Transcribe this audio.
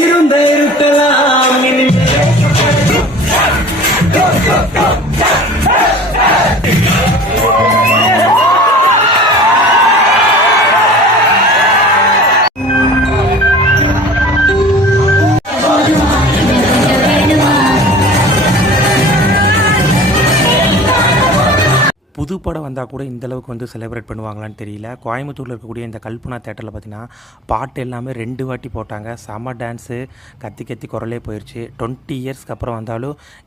இருந்த இருக்கலாம் புது படம் வந்தால் கூட இந்தளவுக்கு வந்து செலிப்ரேட் பண்ணுவாங்களான்னு தெரியல. கோயம்புத்தூரில் இருக்கக்கூடிய இந்த கல்பனா தேட்டரில் பார்த்திங்கன்னா பாட்டு எல்லாமே 2 வாட்டி போட்டாங்க. செம டான்ஸு, கத்தி கத்தி குரலே போயிடுச்சு. 20 இயர்ஸ்க்கு அப்புறம் வந்தாலும்